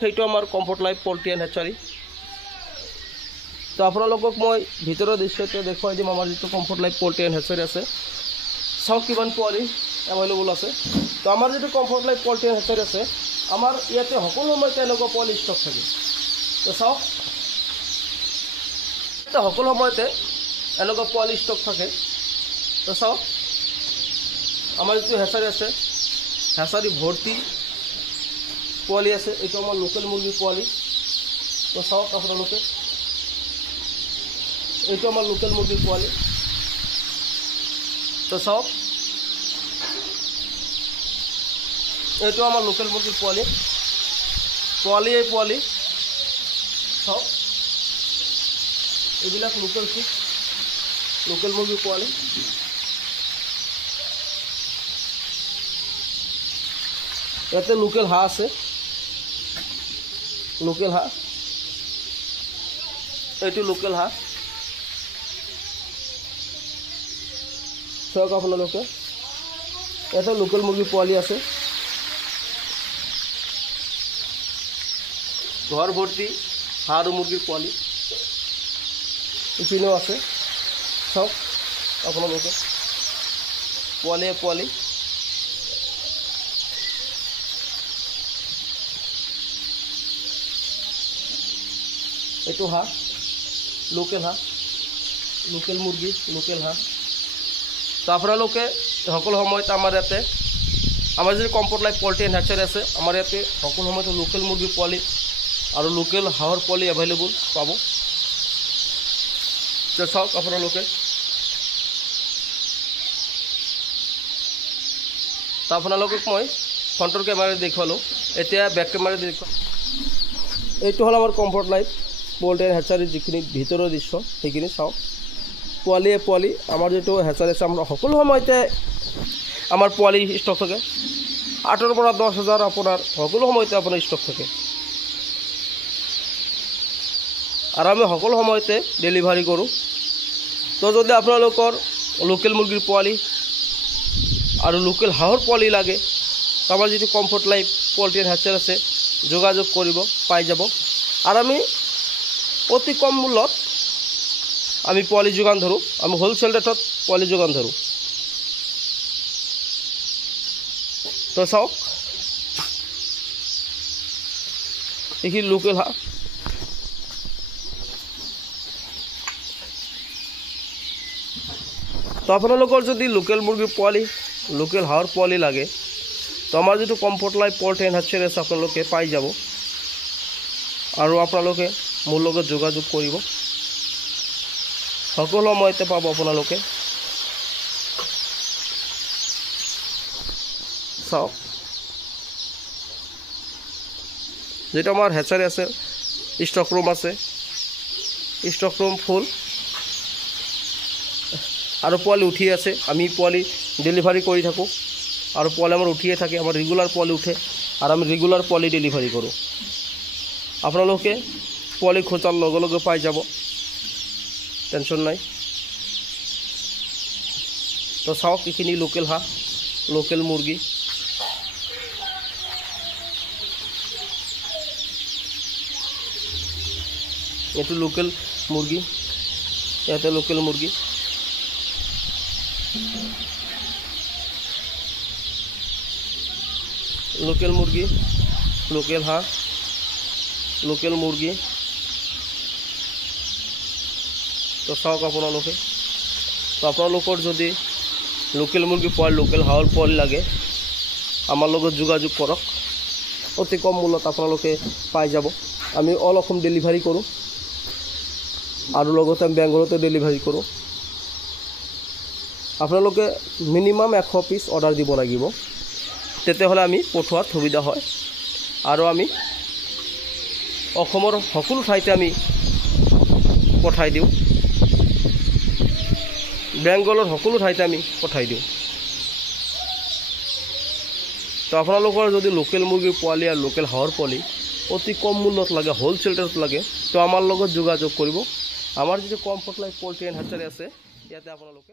সেইটো আমাৰ comfort life poultry and হেচাৰী। তো আপোনালোকক মই ভিতৰৰ দৃশ্যটো দেখুৱাই দিম। আমাৰ যিটো কমফৰ্ট লাইফ পল্ট্ৰি এণ্ড হেচাৰী আছে, চাওক কিমান পোৱালি এভেইলেবল আছে। তো আমাৰ যিটো কমফৰ্ট লাইফ পল্ট্ৰি এণ্ড হেচাৰী আছে, আমাৰ ইয়াতে সকলো সময়তে এনেকুৱা পোৱালি ষ্টক থাকে। তো চাওক, সকলো সময়তে এনেকুৱা পোৱালি ষ্টক থাকে। তো চাওক, আমাৰ যিটো হেচাৰী আছে, হেচাৰী ভৰ্তি পোৱালি আছে। এইটো আমাৰ লোকেল মুৰ্গীৰ পোৱালি। তো চাওক আপোনালোকে, এইটো আমাৰ লোকেল মুৰ্গীৰ পোৱালি। তো চাওক, এইটো আমাৰ লোকেল মুৰ্গীৰ পোৱালি। এই পোৱালি চাওক, এইবিলাক লোকেল ফিক, লোকেল মুৰ্গীৰ পোৱালি। ইয়াতে লোকেল হাঁহ আছে, লোকেল হাঁহ, এইটো লোকেল হাঁহ। চাওক আপোনালোকে, ইয়াতে লোকেল মুৰ্গীৰ পোৱালি আছে। ঘৰ ভৰ্তি হাঁহ আৰু মুৰ্গীৰ পোৱালি ইপিনেও আছে। চাওক আপোনালোকে, পোৱালি। এইটো হাঁহ, লোকেল হাঁহ, লোকেল মুৰ্গী, লোকেল হাঁহ। তো আপোনালোকে সকলো সময়ত আমাৰ ইয়াতে, আমাৰ যিটো কমফৰ্ট লাইফ পল্ট্ৰি এণ্ড হেচাৰী আছে, আমাৰ ইয়াতে সকলো সময়তে লোকেল মুৰ্গীৰ পোৱালি আৰু লোকেল হাঁহৰ পোৱালি এভেইলেবল পাব। তো চাওক আপোনালোকে, তো আপোনালোকক মই ফ্ৰণ্টৰ কেমেৰা দেখুৱালোঁ, এতিয়া বেক কেমেৰা দেখুৱাম। এইটো হ'ল আমাৰ কমফৰ্ট লাইফ পল্ট্ৰি এণ্ড হেচাৰীৰ যিখিনি ভিতৰৰ দৃশ্য, সেইখিনি চাওক। পোৱালি আমাৰ যিটো হেচাৰী আছে, আমাৰ সকলো সময়তে আমাৰ পোৱালি ষ্টক থাকে। 8,000 পৰা 10,000 আপোনাৰ সকলো সময়তে আপোনাৰ ষ্টক থাকে। আৰু আমি সকলো সময়তে ডেলিভাৰী কৰোঁ। তো যদি আপোনালোকৰ লোকেল মুৰ্গীৰ পোৱালি আৰু লোকেল হাঁহৰ পোৱালি লাগে, তো আমাৰ যিটো কমফৰ্ট লাইফ পল্ট্ৰি এণ্ড হেচাৰী আছে, যোগাযোগ কৰিব, পাই যাব। আৰু আমি অতি কম মূল্যত আমি পোৱালি যোগান ধৰোঁ। আমি হোলচেল ৰেটত পোৱালি যোগান ধৰোঁ। তো চাওক, এইখিনি লোকেল হাঁহ। তো আপোনালোকৰ যদি লোকেল মুৰ্গীৰ পোৱালি, লোকেল হাঁহৰ পোৱালি লাগে, তো আমাৰ যিটো কমফৰ্ট লাইফ পল্ট্ৰি এণ্ড হেচাৰী আছে, আপোনালোকে পাই যাব। আৰু আপোনালোকে মোৰ লগত যোগাযোগ কৰিব, সকলো সময়তে পাব আপোনালোকে। চাওক, যেটা আমাৰ হেচাৰি আছে স্টক ৰুম আছে স্টক ৰুম ফুল আৰ পোৱালি উঠি আছে আমি পোৱালি ডেলিভাৰি কৰি থাকো আৰ পোৱালি আমাৰ উঠিয়ে থাকে আমাৰ ৰেগুলাৰ পোৱালি উঠে আৰ আমি ৰেগুলাৰ পোৱালি ডেলিভাৰি কৰো আপোনালোকে পোৱালি খোঁজার লগে লগে পাই যাব টেনশন নাই তো চাওক এইখিনি লোকেল হাঁহ লোকেল মুরগি এটা লোকেল মুরগি এটা লোকেল মুরগি লোকেল মুরগি লোকেল হাঁহ লোকেল মুরগি তো চাওক আপোনালোকে তো আপোনালোকৰ যদি লোকেল মুৰগি পোৱালি লোকেল হাঁহৰ পোৱালি লাগে আমাৰ লগত যোগাযোগ কৰক অতি কম মূল্যত আপোনালোকে পাই যাব আমি অল অসম ডেলিভাৰি কৰোঁ আৰু লগতে আমি বেংগলতে ডেলিভাৰি কৰোঁ আপোনালোকে মিনিমাম 100 পিস অৰ্ডাৰ দিব লাগিব তেতিয়াহ'লে আমি পঠোৱাত সুবিধা হয় আৰু আমি অসমৰ সকলো ঠাইতে আমি পঠাই দিওঁ বেংগলৰ সকলো ঠাইতে আমি পঠাই দিওঁ তো আপোনালোকৰ যদি লোকেল মুৰগিৰ পোৱালি আৰু লোকেল হাঁহৰ পোৱালি অতি কম মূল্যত লাগে হোলসেল ৰেটত লাগে তো আমাৰ লগত যোগাযোগ কৰিব আমাৰ যিটো কমফৰ্ট লাইফ পোল্ট্ৰি এণ্ড হেচাৰী আছে ইয়াতে আপোনালোকে